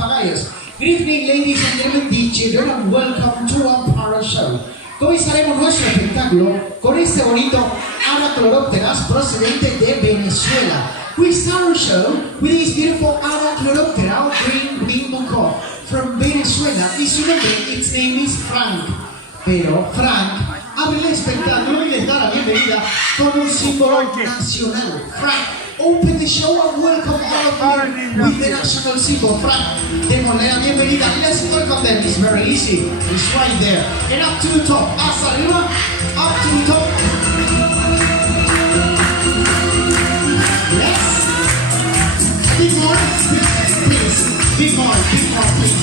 papagayos. Good evening, ladies and gentlemen, the children, and welcome to our parrot show. Comenzaremos nuestro espectáculo con este bonito Arachlorhopteras procedente de Venezuela. We start our show with this beautiful Arachlorhoptera green macaw from Venezuela. Y su nombre, its name is Frank. Pero Frank abre el espectáculo y les da la bienvenida con un símbolo nacional. Frank, open the show and welcome all of you with the national symbol. Frank, démosle la bienvenida. Let's welcome them. It's very easy. It's right there. And up to the top. Hasta arriba. Up to the top. Yes. A bit more. Please. Bit more, please.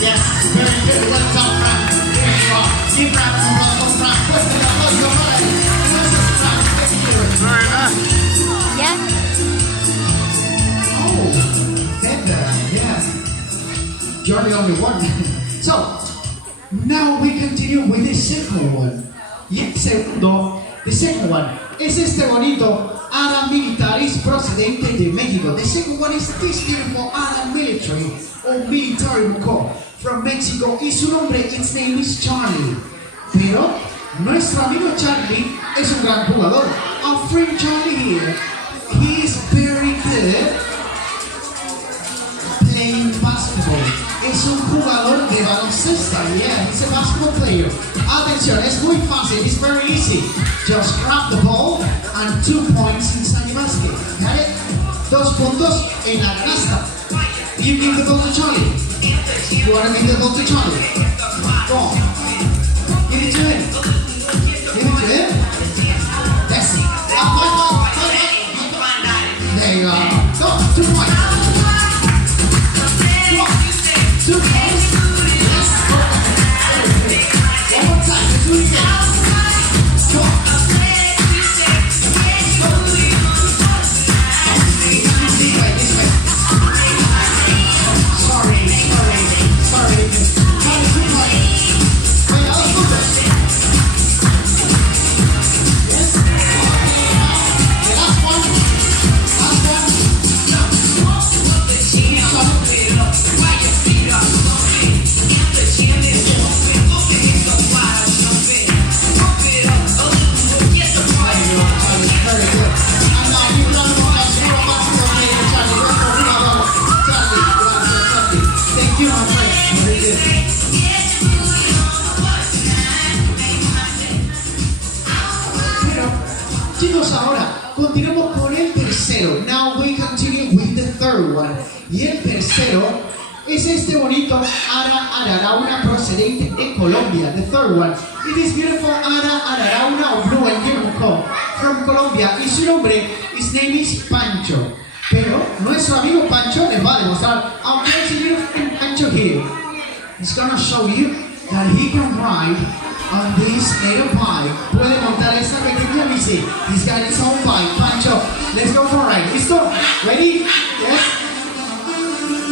Yes. Very good. Well done, Frank. There you are. Give Frank a round of Frank. What's the applause? Go ahead. Very nice. Yeah. Oh, better, yeah. You're the only one. So, now we continue with the second one. Y el segundo, the second one, es este bonito Ara Militaris procedente de México. The second one is this beautiful Ara military or military macaw from Mexico. Y su nombre, its name is Charlie. Pero nuestro amigo Charlie es un gran jugador. Our friend Charlie here, he is very good playing basketball. Es un jugador de baloncesto. Yeah, he's a basketball player. Atención, es muy fácil. It's very easy. Just grab the ball and 2 points inside the basket. Got it? 2 puntos en la canasta. You give the ball to Charlie. You want to give the ball to Charlie? Go on. Give it to him. Give it to him. Yes. There you are. Go on. 2 points. Come on. 2 points. Yes. One more time. Let's do it again. Come on. This way. Sorry. 2 points. Wait, other puntos. Yes. The last one. Chicos, ahora continuamos con el tercero. Now we continue with the third one. Y el tercero es este bonito Ara ararauna procedente de Colombia. The third one. It is beautiful Ara ararauna or blue and yellow macaw from Colombia. Y su nombre, his name is Pancho. Pero nuestro amigo Pancho les va a demostrar, aunque es el beautiful Pancho here, he's gonna show you that he can ride on this little bike. Puede montar esta pequeña bici. He's got his own bike. Pancho, let's go for a ride. ¿Listo? Ready? Yes?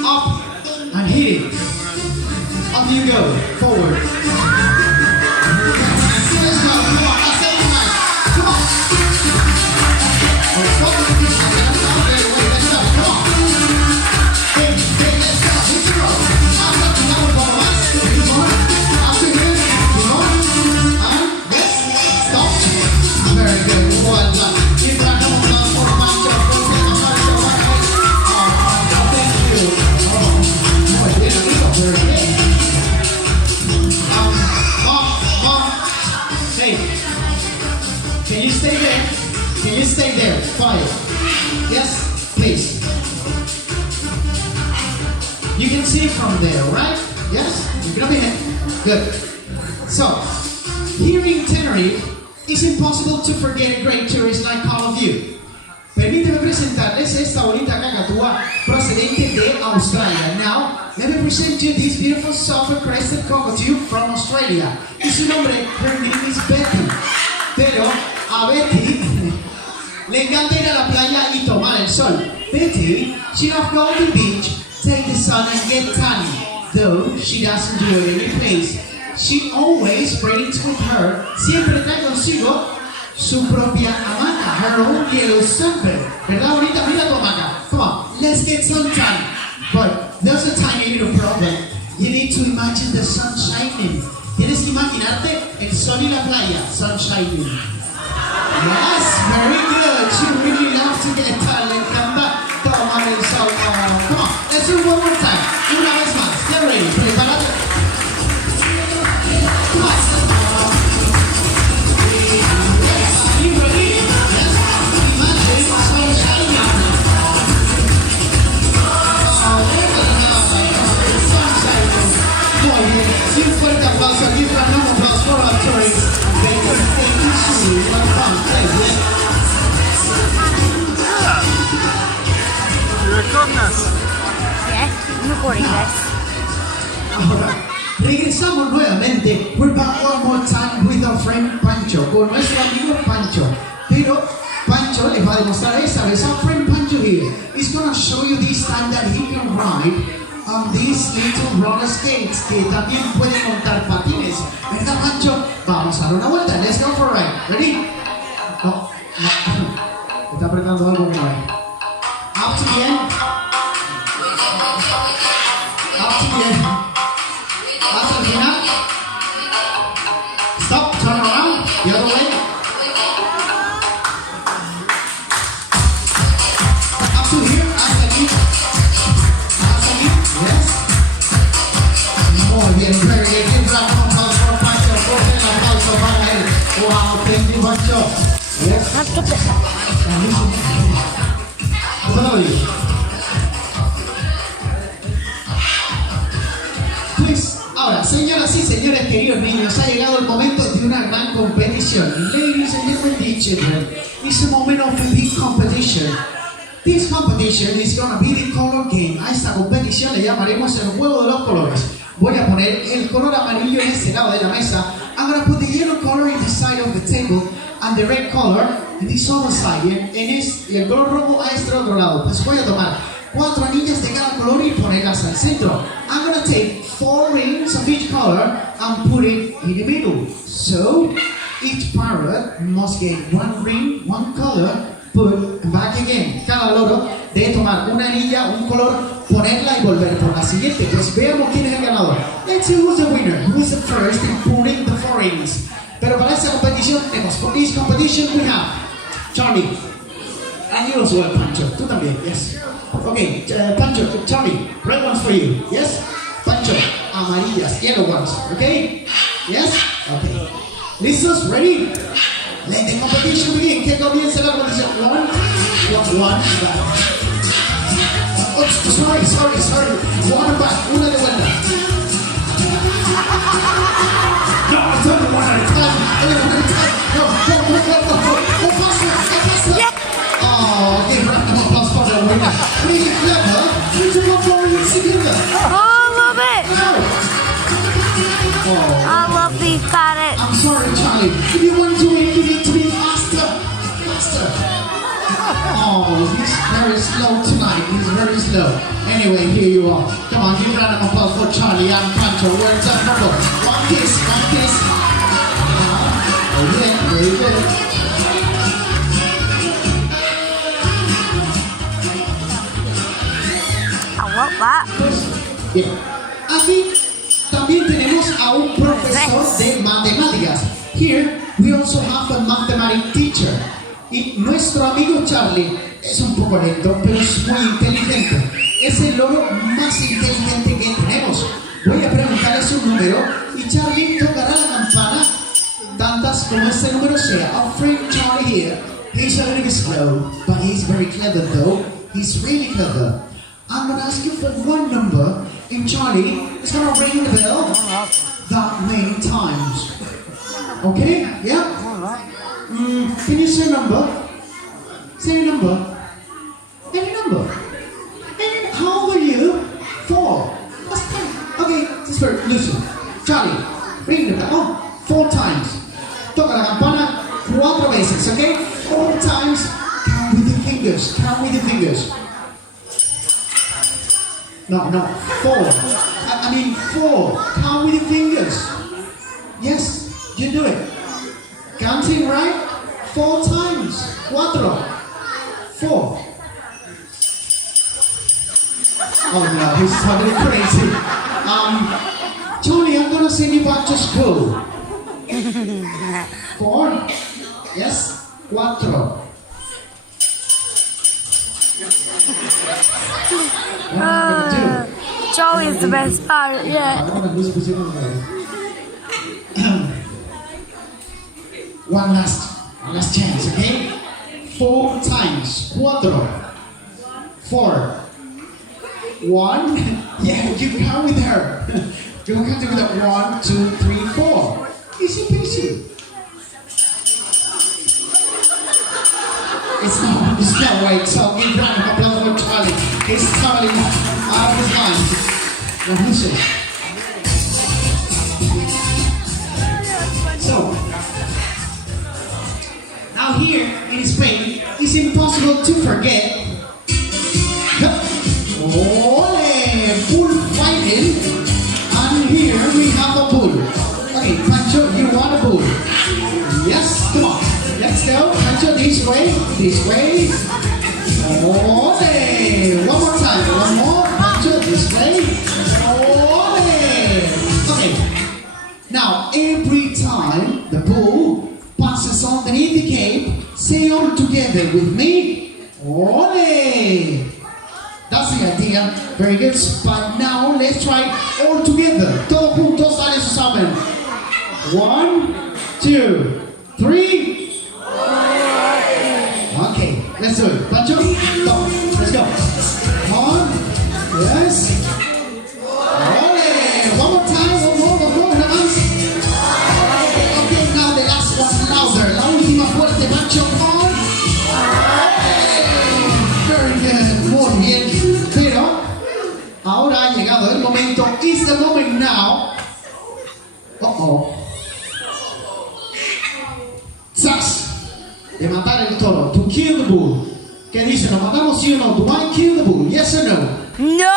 Up and hit it. Up you go. Forward. Let's go. Come on. That's it. Come on. Let's go. Let's go. Come on. Hey, let's go. Let's go. Up, down, ball, come on. Up to here. Very good. Well done. Give that a round for Pancho. Thank you. Very good. Mom. Hey. Can you stay there? Can you stay there? Quiet. Yes, please. You can see from there, right? Yes? You can be there. Good. So, here in Tenerife, it's impossible to forget a great tourist like all of you. Permíteme presentarles esta bonita cacatúa procedente de Australia. Now, let me present you this beautiful silver-crested cockatoo from Australia. Y su nombre, her name is Betty. Pero a Betty le encanta ir a la playa y tomar el sol. Betty, she loves going to the beach, take the sun and get tan. Though she doesn't do it any place. She always brings with her, siempre trae consigo su propia hamaca, her own yellow sunbed. ¿Verdad, bonita? Mira tu hamaca. Come on, let's get some tan. But sol y la playa. Sunshine. Yes, very good. She really loves to get that. Le encanta tomar el sol. Come on, let's do it one more time. Una vez más. Get ready. Prepárate. Come on. Are you ready? Yes. Imagine sunshine. Muy bien. Y un fuerte aplauso. Aquí un gran aplauso por la tourists. You recording us? Yes, I'm recording this. Ahora, regresamos nuevamente. We're back one more time with our friend Pancho, con nuestro amigo Pancho. Pero Pancho les va a demostrar esta vez. Our friend Pancho here is going to show you this time that he can ride on these little roller skates, que también puede montar patines. ¿Verdad, Pancho? Vamos a dar una vuelta. Let's go for a ride. Ready? No. Está apretando algo que no ve. Up to the end. Up to the end. Hasta el final. Stop. Turn around. The other way. Up to here. Hasta aquí. Hasta aquí. Yes. Muy bien. Very good. Give that one applause for Pancho. Fuerte el aplauso para él. Wow. Thank you, Pancho. Yes. Pues ahora, señoras y señores, queridos niños, ha llegado el momento de una gran competición. Ladies and gentlemen, it's a moment of a big competition. This competition is gonna be the color game. A esta competición le llamaremos el juego de los colores. Voy a poner el color amarillo en este lado de la mesa. I'm gonna put the yellow color in the side of the table and the red color in this other side. Y el color rojo a este otro lado. Pues voy a tomar 4 anillas de cada color y ponerlas al centro. I'm gonna take 4 rings of each color and put it in the middle. So each parrot must get 1 ring, 1 color, put back again. Cada loro debe tomar una anilla, un color, ponerla y volver por la siguiente. Pues veamos quién es el ganador. Let's see who's the winner. Who's the first in putting the 4 rings. Pero para esta competición tenemos, for this competition we have Charlie. And you as well, Pancho. Tú también, yes. Okay, Pancho, Charlie, red ones for you, yes? Pancho, amarillas, yellow ones, okay? Yes? Okay. ¿Listos? Ready? Let the competition begin. Que comience la competición. One. Oh, sorry. One back, una de vuelta. No, it's only one at a time. No, faster. Yeah. Oh, give a round of applause for the winner. Really clever. You took all 4 rings together. Oh, I love it. Oh. I love these parrots. I'm sorry, Charlie. If you want to win, you need to be faster. Oh, he's very slow tonight. He's very slow. Anyway, here you are. Come on, give a round of applause for Charlie and Pancho. We're done. One kiss. Very good. I love that. Bien. Aquí también tenemos a un profesor de matemáticas. Here we also have a mathematics teacher. Y nuestro amigo Charlie es un poco lento, pero es muy inteligente. Es el loro más inteligente que tenemos. Voy a preguntarle su número y Charlie tocará la campana tantas como este número sea. Our friend Charlie here, he's a little bit slow, but he's very clever though. He's really clever. I'm going to ask you for one number, and Charlie is going to ring the bell that many times. Okay? Yeah? Can you say a number? Say a number. Any number. And how old are you? 4. That's fine. Okay, just listen. Charlie, ring the bell. 4 times. Toca la campana 4 veces, okay? 4 times. Count with the fingers. No, 4. I mean 4. Count with the fingers. Yes, you do it. Counting right? 4 times. 4. Oh no, he's totally crazy. Tony, I'm gonna send you back to school. 4. Yes. 4. Joey is the best pirate yet. One last chance, okay? 4 times. 4. 4. 1. Yeah, you count with her. You count with that. 1, 2, 3, 4. Easy peasy. It's not right. So give round of applause for Charlie. He's totally out of his mind. Now listen. So now here in Spain, it's impossible to forget. Ole, bullfighting. And here we have a bull. Okay, Pancho, you want a bull? Yes, come on. Let's go. Pancho, this way. Ole. One more time. One more. Pancho, this way. Ole. Okay. Now, every time the bull passes underneath the cape, say all together with me. Ole. That's the idea. Very good. But now let's try all together. Todos juntos, dale zusammen. 1, 2, 3. Okay, let's do it. Pancho, go. Let's go. Come on. Yes. Ole. One more time. One more. Nada más. Okay, now the last one louder. La última fuerte, Pancho. Come on. Very good. Muy bien. Pero ahora ha llegado el momento. It's the moment now. ¡Sas! De matar el toro. To kill the bull. ¿Qué dice? ¿Lo matamos sí o no? Do I kill the bull? Yes or no? No!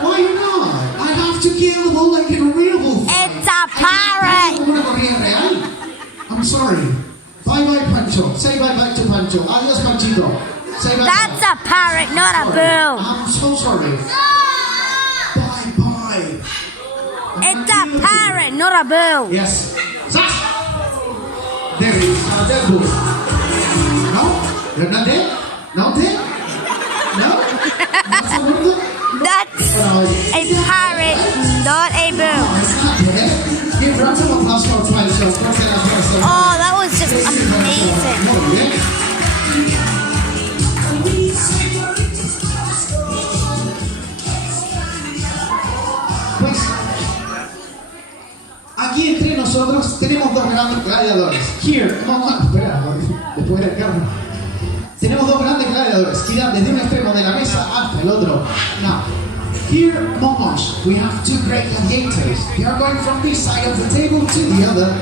Why not? I have to kill the bull like a real bull. It's a parrot! Una corrida real. I'm sorry. Bye bye Pancho. Say bye bye to Pancho. Adiós Panchito. Say bye. That's a parrot, not a bull. I'm so sorry. Bye bye. It's a parrot, not a bull. Yes. ¡Sas! There it is. Dead bull. No? You're not dead? Not dead? No? That's a bull? That's a parrot, not a bull. It's not dead. Give rounds of applause for Pancho. Oh, that was just amazing. Muy bien. Pues aquí entre nosotros tenemos dos grandes gladiadores. Here, come on, espera, después del carro. Tenemos dos grandes gladiadores que irán desde un extremo de la mesa hasta el otro. Now, here among us, we have two great gladiators. They are going from this side of the table to the other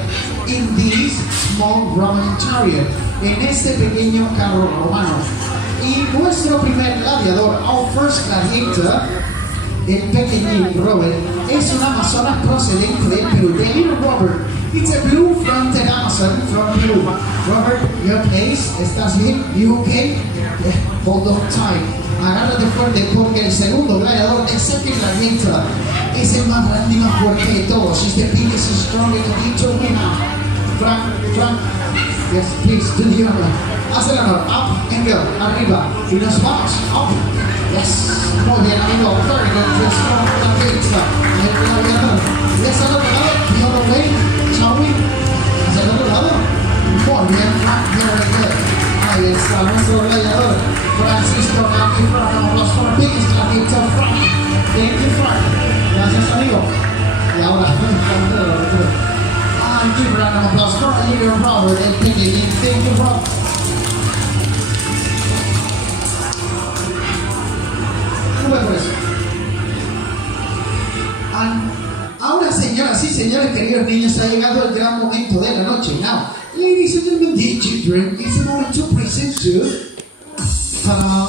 in this small Roman chariot, en este pequeño carro romano. Y nuestro primer gladiador, our first gladiator, el pequeñín Robert, es un amazonas procedente del Perú. The little Robert, it's a blue-fronted Amazon from Peru. Robert, your place, ¿estás bien? You okay? Hold on tight. Agárrate fuerte porque el segundo gladiador, el second gladiator, es el más grande y más fuerte de todos. He's the biggest and strongest gladiator we have. Frank, yes, please, do the honor. Haz el honor, up and go, arriba, y nos vamos, up. Yes, muy bien, amigo, very good, yes, strong gladiator, el gladiador. Yes, al otro lado, the other way, shall we? Hacia el otro lado, muy bien, Frank, very good. Ahí está nuestro gladiador, Francisco, aquí Frank, los for biggest gladiator, Frank. Thank you, Frank. Gracias, amigo. Y ahora, give a round of applause for our leader, Robert, and pequeñín. Thank you, Rob. ¿Cómo es eso? Ahora, señoras y señores, queridos niños, ha llegado el gran momento de la noche. Now, ladies and gentlemen, dear children, it's the moment to present you para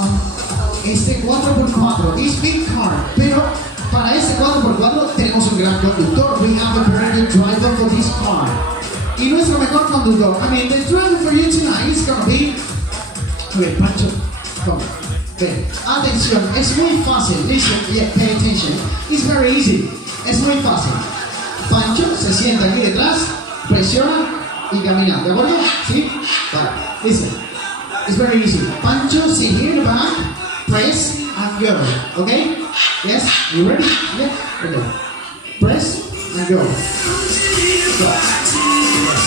este 4x4, this big car. Pero para este 4x4 tenemos un gran conductor. We have a very good driver for this car. Y nuestro mejor conductor. I mean, the driver for you tonight is going to be... Wait, Pancho, come. Ven, atención, es muy fácil. Listen, yeah, pay attention. It's very easy. Es muy fácil. Pancho se sienta aquí detrás presiona y camina, ¿de acuerdo? ¿Sí? Vale, listen. It's very easy. Pancho, sit here in the back, press and go. Okay? Yes? You ready? Yeah? Okay. Press and go. Go.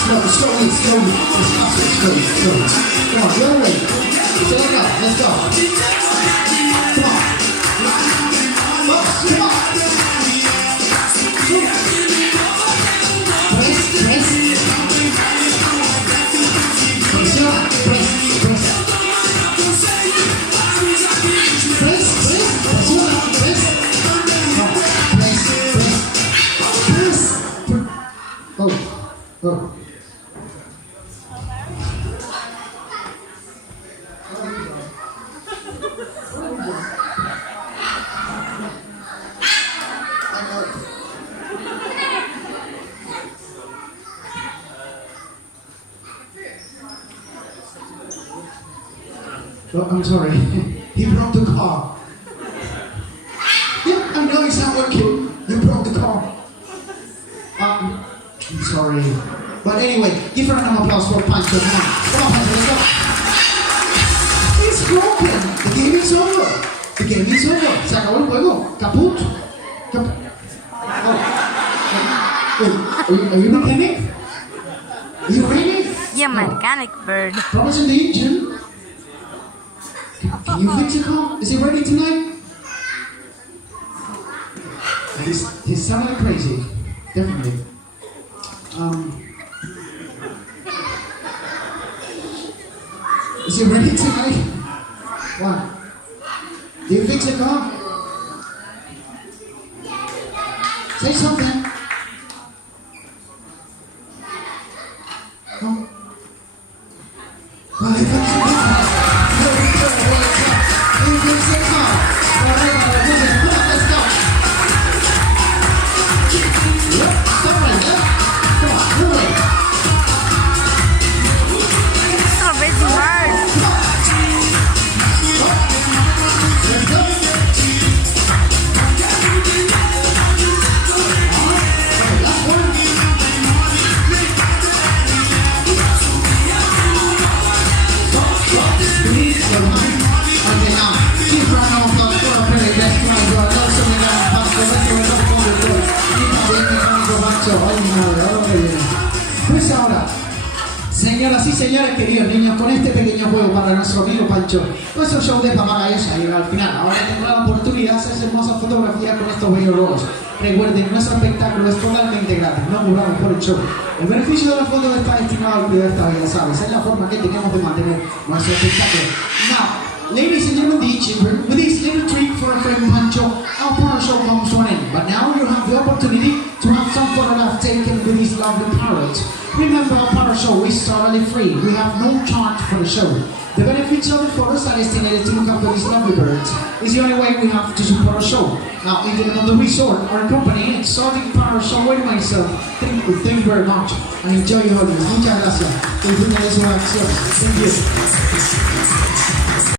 Slowly. Slowly. Come on, you're ready. So let's go. Come on. Come on. Press. Presiona. Press. Oh. Oh, I'm sorry. He broke the car. Yeah, I know it's not working. You broke the car. I'm sorry. But anyway, give her an applause for Pancho. Come on, Pancho, let's go. It's broken. The game is over. Se acabó el juego. Caput. Oh. Wait, are you mechanic? Are you ready? Yeah, mechanic bird. Problems in the engine. Can you fix the car? Is it ready tonight? He's sounding like crazy. Definitely. Is it ready tonight? What? Do you fix the car? Say something. No? Well, he fixed the car. He fixed the car. All right, come on, let's go. Yep, stop right there. Come on, move it. So busy bird. Let's go. Last one. Stop. Please, your mind. Okay, now, keep running off the floor, pretty best friend. You are not something that I'm past the rest of the world. Pues ahora, señoras y señores, queridos niños, con este pequeño juego para nuestro amigo Pancho, nuestro show de papagayos ha llegado al final. Ahora tendrá la oportunidad de hacerse hermosas fotografías con estos bellos logos. Recuerden, nuestro espectáculo es totalmente gratis, no cobramos por el show. El beneficio de la foto está destinado al cuidado de esta vida, ¿sabes? Es la forma que tenemos de mantener nuestro espectáculo. Now, ladies and gentlemen, children, with this little trick for a friend Pancho, our parrot show comes to an end. But now you have the opportunity to have some photographs taken with this lovely parrot. Remember, our parrot show is totally free. We have no charge for the show. The benefits of the photos are estimated to look after these lovely birds. It's the only way we have to support our show. Now, in the name of the resort, our company, Exotic Parrot Show, and myself, thank you very much, and enjoy your holidays. Muchas gracias. Disfruten de su acción. Thank you.